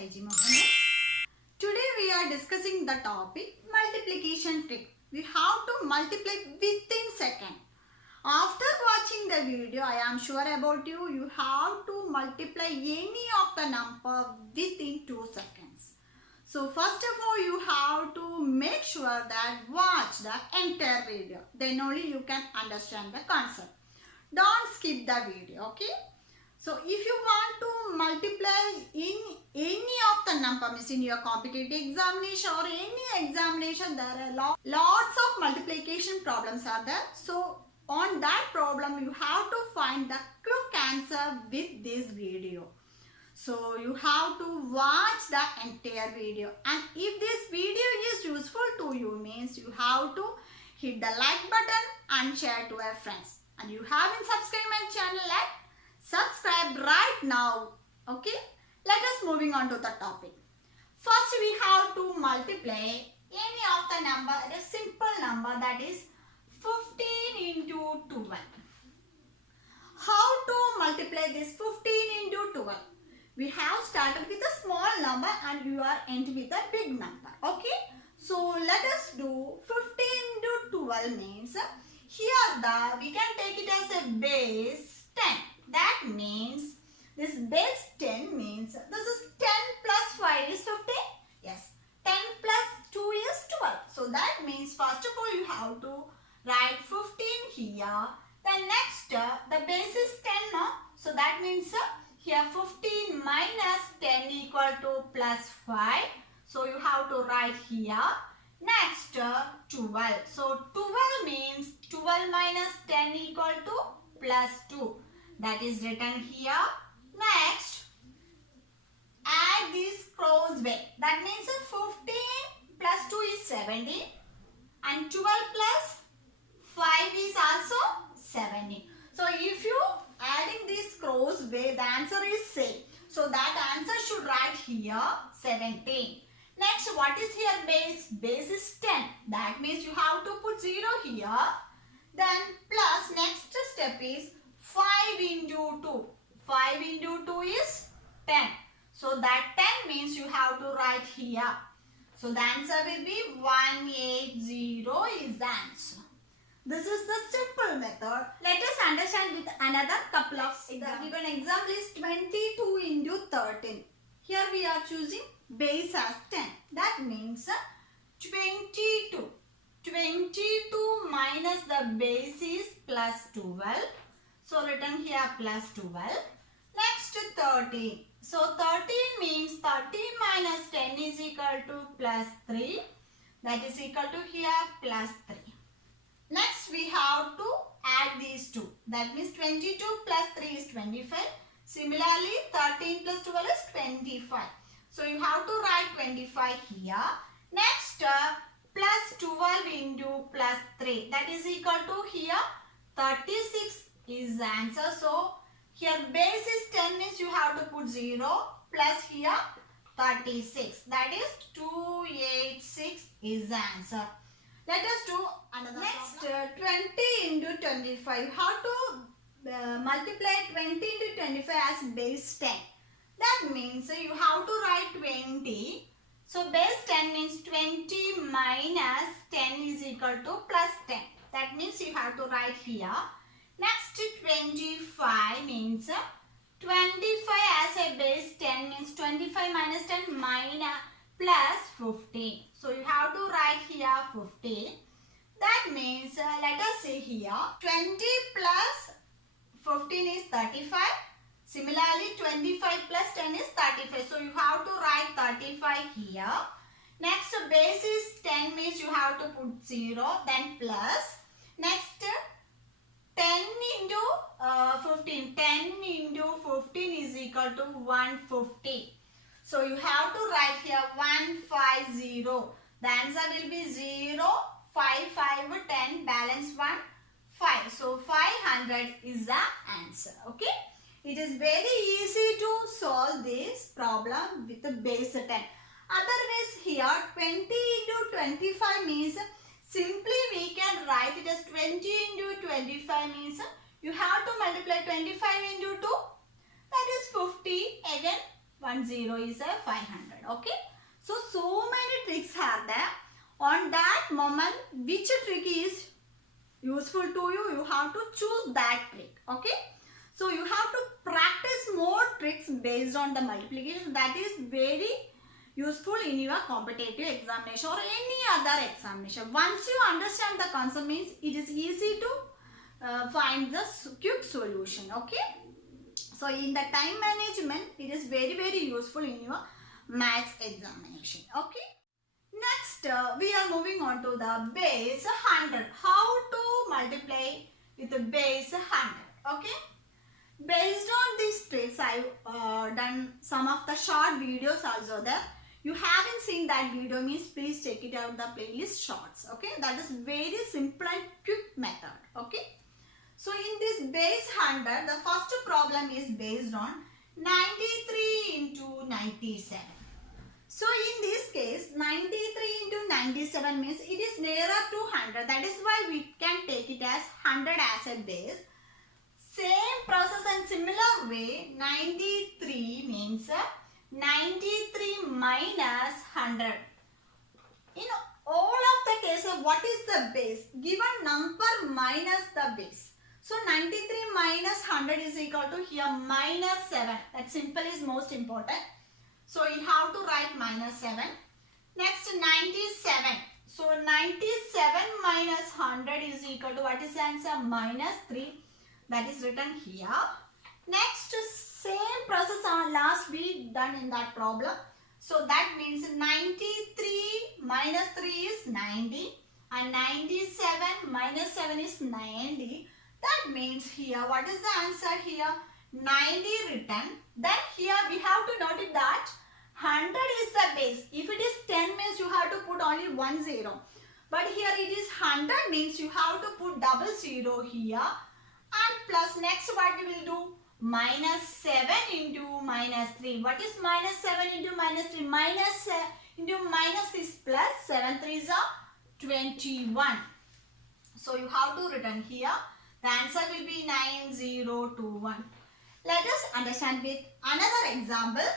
Shaiji Mohammed. Today we are discussing the topic multiplication trick. We have to multiply within second. After watching the video, I am sure about you have to multiply any of the number within 2 seconds. So first of all, you have to make sure that watch the entire video. Then only you can understand the concept. Don't skip the video, okay? So if you want to multiply in any of the number, means in your competitive examination or any examination, there are lots of multiplication problems are there. So on that problem, you have to find the quick answer with this video. So you have to watch the entire video, and if this video is useful to you, means you have to hit the like button and share to your friends. And you haven't subscribed my channel yet, subscribe right now. Okay, let us moving on to the topic. First we have to multiply any of the number, a simple number, that is 15 into 12. How to multiply this 15 into 12? We have started with a small number and you are ending with a big number. Okay, so let us do 15 into 12 means here we can take it as a base 10. That means this base 10 means this is 10 plus 5 is 15. Yes, 10 plus 2 is 12. So that means first of all you have to write 15 here. Then next the base is 10 now. So that means here 15 minus 10 equal to plus 5. So you have to write here. Next 12. So 12 means 12 minus 10 equal to plus 2. That is written here. Next, add this crossway. That means 15 plus 2 is 17 and 12 plus 5 is also 17. So if you adding this crossway, the answer is same. So that answer should write here 17. Next, what is here base? Base is 10. That means you have to put 0 here. Then plus next step is 5 into 2. 5 into 2 is 10. So that 10 means you have to write here. So the answer will be 180 is the answer. This is the simple method. Let us understand with another couple of examples. The given example is 22 into 13. Here we are choosing base as 10. That means 22. 22 minus the base is plus 12. So written here plus 12. Next 13. So 13 means 13 minus 10 is equal to plus 3. That is equal to here plus 3. Next we have to add these two. That means 22 plus 3 is 25. Similarly 13 plus 12 is 25. So you have to write 25 here. Next plus 12 into plus 3. That is equal to here 36 is the answer. So here base is 10 means you have to put 0 plus here 36. That is 286 is the answer. Let us do another next 20 into 25. How to multiply 20 into 25 as base 10? That means you have to write 20. So base 10 means 20 minus 10 is equal to plus 10. That means you have to write here. Next 25 means 25 as a base 10 means 25 minus 10 minus plus 15. So you have to write here 15. That means let us see here 20 plus 15 is 35. Similarly 25 plus 10 is 35. So you have to write 35 here. Next base is 10 means you have to put 0 then plus. Next 10 into 15. 10 into 15 is equal to 150. So you have to write here 150. The answer will be 0, 5, 5, 10, balance 1, 5. So 500 is the answer. Okay. It is very easy to solve this problem with the base 10. Otherwise here 20 into 25 means simply we can write it as 20 into 25 means you have to multiply 25 into 2. That is 50. Again 1 0 is a 500. Okay. So many tricks are there. On that moment, which trick is useful to you, you have to choose that trick. Okay. So you have to practice more tricks based on the multiplication. That is very useful in your competitive examination or any other examination. Once you understand the concept, means it is easy to find the quick solution. Okay. So in the time management, it is very useful in your maths examination. Okay. Next, we are moving on to the base 100. How to multiply with the base 100. Okay. Based on these tricks, I've done some of the short videos also there. You haven't seen that video, means please check it out the playlist shorts. Okay. That is very simple and quick method. Okay. So in this base 100, the first problem is based on 93 into 97. So in this case, 93 into 97 means it is nearer to 100. That is why we can take it as 100 as a base. Same process and similar way, 93 means 93 minus 100. In all of the cases, what is the base? Given number minus the base. So 93 minus 100 is equal to here minus 7. That simple is most important. So you have to write minus 7. Next 97. So 97 minus 100 is equal to, what is the answer? Minus 3. That is written here. Next, same process on last week done in that problem. So that means 93 minus 3 is 90 and 97 minus 7 is 90. That means here, what is the answer here? 90 written. Then here we have to note it that 100 is the base. If it is 10 means you have to put only 1 0. But here it is 100 means you have to put double 0 here. And plus next what we will do? Minus 7 into minus 3. What is minus 7 into minus 3? Minus into minus is plus. 7 3s are 21. So you have to written here. The answer will be 9021. Let us understand with another example.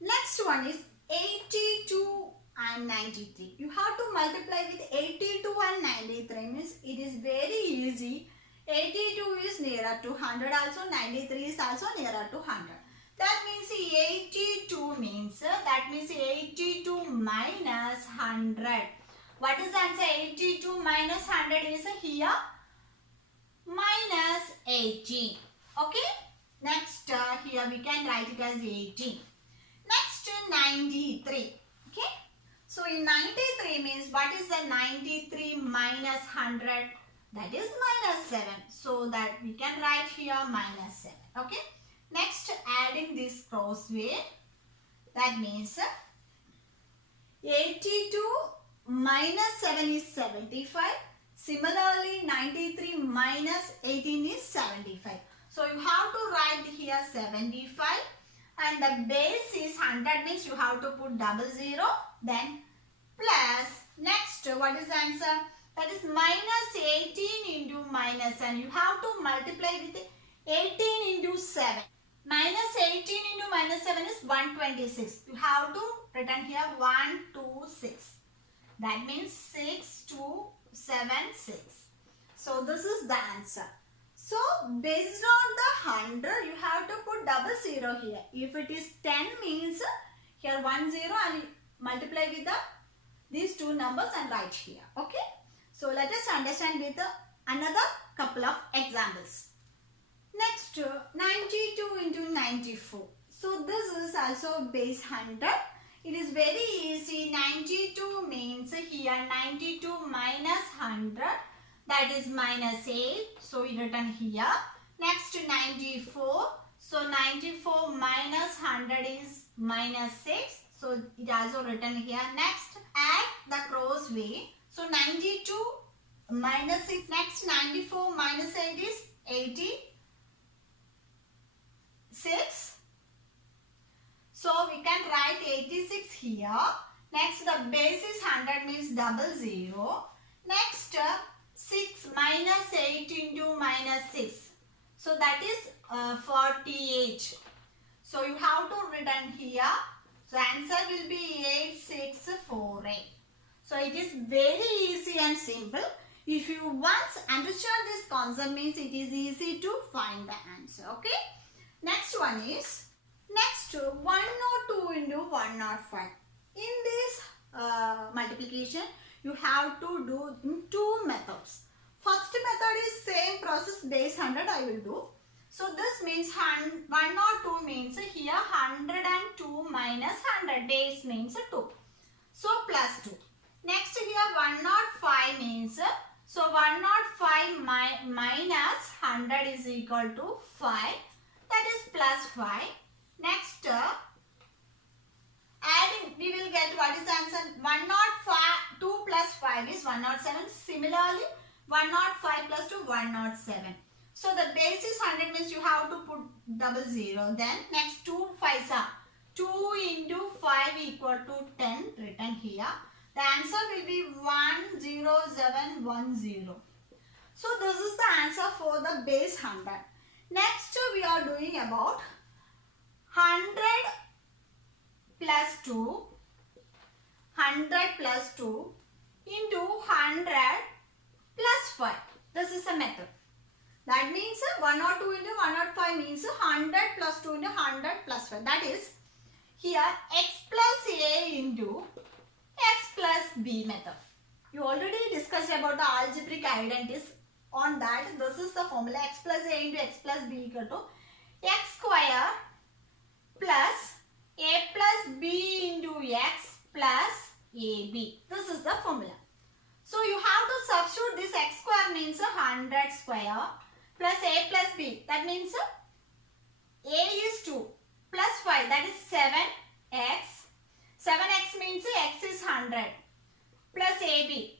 Next one is 82 and 93. You have to multiply with 82 and 93 means it is very easy. 82 is nearer to 100 also, 93 is also nearer to 100. That means 82 means, that means 82 minus 100. What is the answer? 82 minus 100 is here minus 18. Okay. Next here we can write it as 18. Next 93. Okay. So in 93 means what is the 93 minus 100? That is minus 7. So that we can write here minus 7. Okay. Next adding this crossway. That means 82 minus 7 is 75. Similarly 93 minus 18 is 75. So you have to write here 75 and the base is 100 means you have to put double 0 then plus next what is the answer? That is minus 18 into minus 7. You have to multiply with 18 into 7. Minus 18 into minus 7 is 126. You have to written here 126. That means 6 2 7 6. So this is the answer. So based on the 100 you have to put double 0 here. If it is 10 means here 1 0 and multiply with these two numbers and write here. Okay. So let us understand with another couple of examples. Next 92 into 94. So this is also base 100. It is very easy. 92 means here 92 minus 100. That is minus 8. So we written here. Next 94. So 94 minus 100 is minus 6. So it also written here. Next add the crossway. So 92 minus 6. Next 94 minus 8 is 86. So we can write 86 here. Next the base is 100 means double 0. Next 6 minus 8 into minus 6. So that is 48. So you have to written here. So answer will be 8648. So it is very easy and simple. If you once understand this concept means it is easy to find the answer. Okay. Next one is 102 into 105. In this multiplication you have to do in two methods. First method is same process, base 100 I will do. So this means 102 means here 102 minus 100, base means 2. So plus 2. Next here 105 means, so 105 minus 100 is equal to 5, that is plus 5. Next adding, we will get what is the answer. 102 plus 5 is 107. Similarly 105 plus 2 107. So the base is 100 means you have to put double zero. Then next 2 5s are 2 into 5 equal to 10 written here. The answer will be 10710. So this is the answer for the base 100. Next we are doing about 100 plus 2, 100 plus 2 into 100 plus 5. This is a method. That means 102 into 105 means 100 plus 2 into 100 plus 5. That is here x plus a into x plus b method. You already discussed about the algebraic identities. On that, this is the formula x plus a into x plus b equal to x square plus a plus b into x plus ab. This is the formula. So you have to substitute this x square means 100 square plus a plus b. That means a is 2 plus 5, that is 7x. 7x means x is 100 plus ab.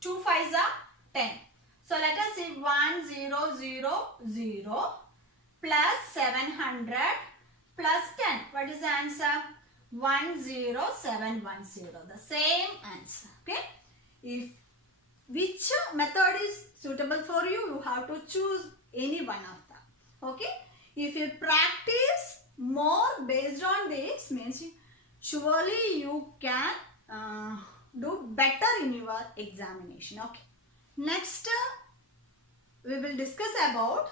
2 5s are 10. So let us see 1000 plus 700 plus 10. What is the answer? 10710. The same answer. Okay. If which method is suitable for you, you have to choose any one of them. Okay. If you practice more based on this, means surely you can do better in your examination. Okay. Next we will discuss about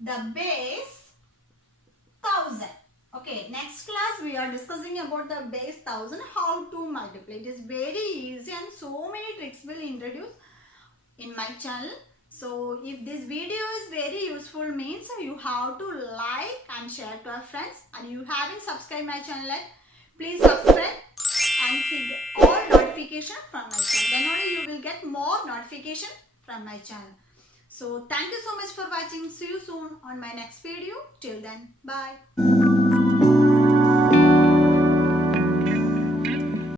the base 1000. Okay, next class we are discussing about the base 1000, how to multiply. It is very easy and so many tricks will introduce in my channel. So if this video is very useful means you have to like and share to our friends, and you haven't subscribed my channel yet, please subscribe and hit all notification from my channel. Then only you will get more notification from my channel. So thank you so much for watching. See you soon on my next video. Till then, bye.